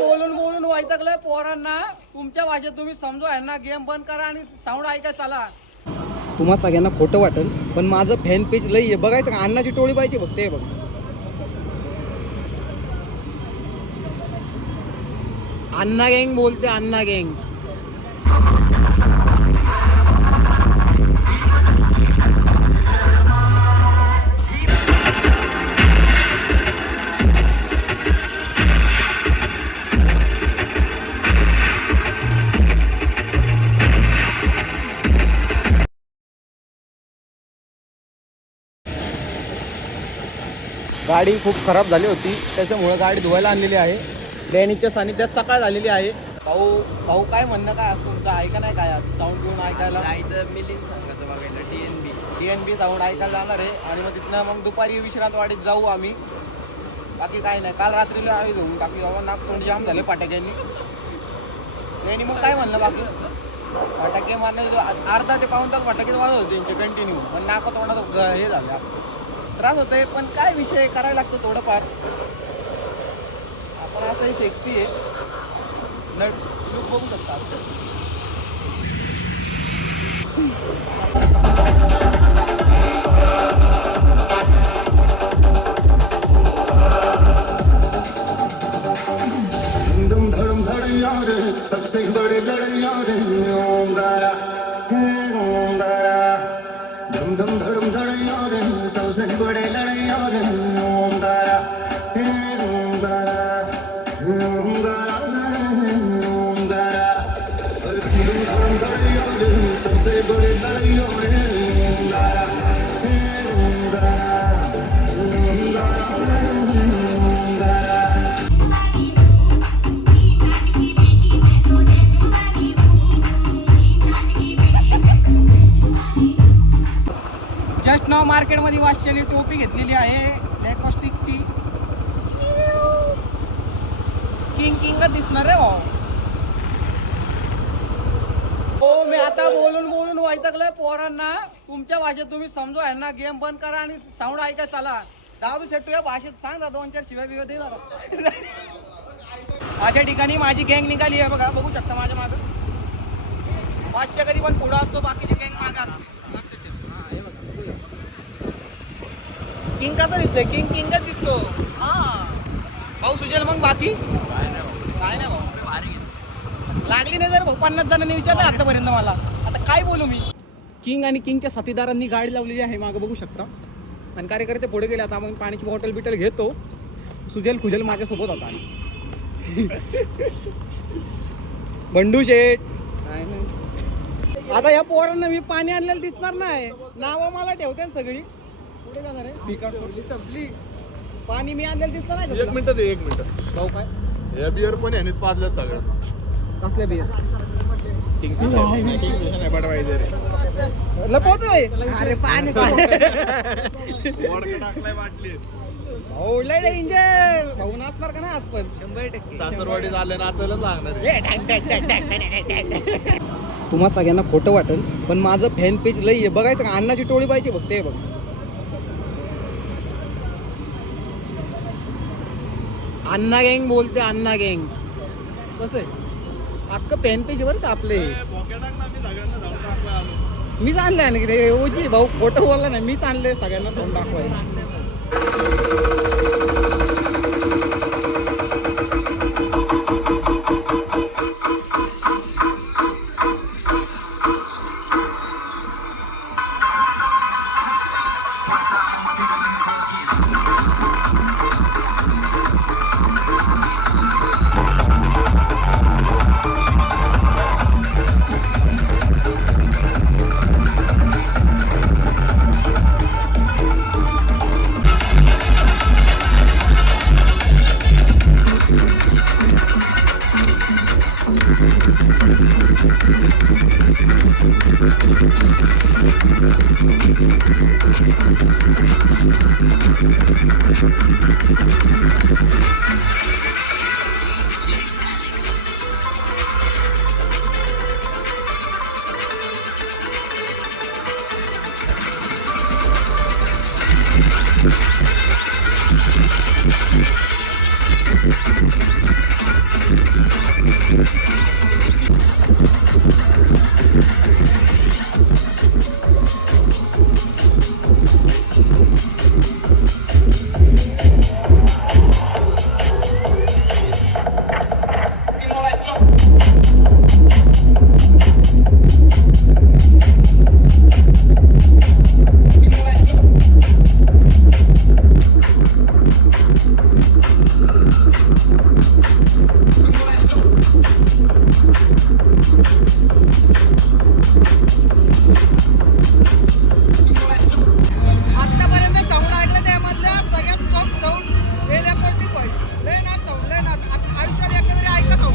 बोलून बोलून वैतागलंय पोरांना. तुमच्या भाषेत तुम्ही समजवा यांना. गेम बंद करा आणि साऊंड ऐका चला. तुम्हा सगळ्यांना खोटं वाटेल पण माझं फॅन पेज लई आहे. बघायचं का अण्णाची टोळी पाहिजे बघ ते बघ. अण्णा गँग बोलते अण्णा गँग. गाडी खूप खराब झाली होती त्याच्यामुळे गाडी धुवायला आणलेली आहे. डॅनीच्या सानिध्यात सकाळ झालेली आहे. भाऊ भाऊ काय म्हणणं काय असतं तुमचं ऐका नाही काय आज साऊंड घेऊन ऐकायला जायचं मिलिंद सांगायचं बघायचं DNB साऊंड ऐकायला जाणार आहे. आणि मग तिथनं मग दुपारी विश्रांतवाडीत जाऊ आम्ही. बाकी काय नाही. काल रात्रीला आम्ही धुवून बाकी बाबा नागतोंड जाम झाले फटाक्यांनी. त्यांनी मग काय म्हणलं बाकी फटाके मारणे अर्धा ते पाऊण तास फटाकेच वाजत होते त्यांचे कंटिन्यू. पण नाका तोंडात हे झालं त्रास होतोय. पण काय विषय करायला लागतो थोडंफार. आपण असंही सेक्सी आहे नट लुक बघू शकता. धुम धड़म धड़िया रे सबसे बड़े लड़िया रे ओंगारा ओंगारा धुम धुम धड़म धड़िया रे सबसे बड़े लड़िया रे ओंगारा ओंगारा ओंगारा ओंगारा धुम धड़म धड़िया रे सबसे बड़े लड़िया रे ओंगारा ओंगारा ओंगारा ओंगारा. जस्ट नाव मार्केटमध्ये वाशच्यानी टोपी घेतलेली आहे लॅकोस्टिकची. किंग किंगच दिसणार रे भाऊ. हो मी आता बोलून बोलून वैतागलंय पोरांना. तुमच्या भाषेत तुम्ही समजवा यांना. गेम बंद करा आणि साऊंड ऐका चला. दारू सेटू या भाषेत सांग जा 2-4 शिवाय बिवा दे जरा. अशा ठिकाणी माझी गँग निघाली आहे बघा. बघू शकता माझ्या मागं. पाचशे कधी पण पुढं असतो बाकीची गँग मागं असते. किंग कसा दिसतोय. किंग किंगच दिसतो. हा भाऊ सुजल मग बाकी काय नाही भाऊ. लागली नाही जर भाऊ 50 जणांनी विचारलं आतापर्यंत मला. आता काय बोलू मी. किंग आणि किंगच्या साथीदारांनी गाडी लावलेली आहे मागं बघू शकता. आणि कार्यकर्ते पुढे गेले. आता मग पाण्याची बॉटल बिटल घेतो. सुजल खुजल माझ्यासोबत होता. बंडू शेठ काय नाही. आता या पोरांना मी पाणी आणलेलं दिसणार नाही. नावं मला ठेवते सगळी. कुठे जाणार आहे भिकार पडली संपली. पाणी मी आणलेलं दिसलं नाही. 1 मिनिट दे 1 मिनिट. भाऊ काय या बिअर पण ह्यानेच पाजलं सगळं. कसल्या बियर किंगफिशर नाही बडवायझर लपवतोय. अरे पाणी वडका टाकलाय बाटलीत. भाऊ लय डेंजर. भाऊ नाचणार का नाही आज पण 100%. सासरवाडी झालं नाचायलाच लागणार. तुम्हा सगळ्यांना खोटं वाटेल पण माझं फॅन पेज लई आहे. बघायचं का अण्णाची टोळी पाहिजे बघ ते बघ. अण्णा गँग बोलते अण्णा गँग. कसं आहे अख्खं फॅन पेज बरं का आपले. मीच आणलंय ना की ओजी भाऊ खोटं बोलला नाही. मीच आणलंय सगळ्यांना तोंड दाखवायला. आतापर्यंत साऊंड ऐकलं त्यामधल्या सगळ्यात सॉफ्ट साऊंड हे रेकॉर्ड पाहिजे लय ना साऊंड लय ना आयुष्यात एकदा तरी ऐकत हो.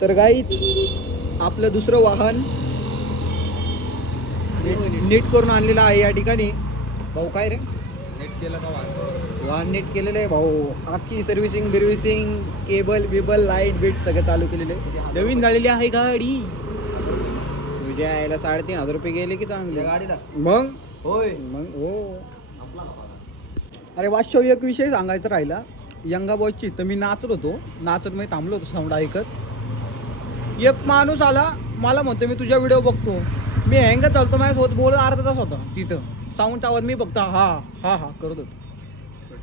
तर गाईच आपलं दुसरं वाहन नीट करून आणलेलं आहे या ठिकाणी. भाऊ काय रे नेट केलं का वाहन नीट केलेलं आहे भाऊ. अख्खी सर्व्हिसिंग बिर्व्हिसिंग केबल बिबल लाईट बीट सगळं चालू केलेलं आहे. नवीन झालेली आहे गाडी. तुझ्या यायला 3,500 रुपये गेले की चांगले गाडीला मग. होय मग हो. अरे वास्तव एक विषय सांगायचा राहिला. यंगा बॉयची तर मी नाचत होतो. नाचत मी थांबलो होतो साऊंड ऐकत. एक माणूस आला मला म्हणतो मी तुझ्या व्हिडिओ बघतो. मी हँग चालतो माझ्यासोबत बोल अर्धा तास होता तिथं. साऊंडचा आवाज मी बघतो हा हा हा करत होतो.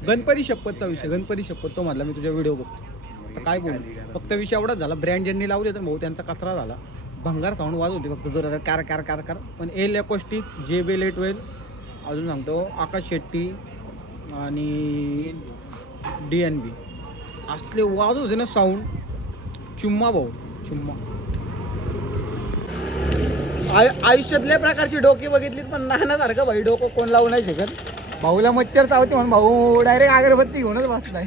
गणपती शपथचा विषय. गणपती शपथ तो म्हटला मी तुझ्या व्हिडिओ बघतो. तर काय बोलू. फक्त विषय एवढाच झाला ब्रँड ज्यांनी लावले तर भाऊ त्यांचा कचरा झाला. भंगार साऊंड वाज होती फक्त जोरात कार कार कार कार. पण एल एकॉस्टिक JBL 812 अजून सांगतो आकाश शेट्टी आणि DNB असले वाजत होते ना साऊंड. चुम्मा भाऊ चुम्मा. आयुष्यातल्या प्रकारची डोकी बघितली पण नाण्यासारखं भाई डोकं कोण लावू नाही शकत. भाऊला मच्छर चावते म्हणून भाऊ डायरेक्ट अगरबत्ती घेऊनच बसलाय.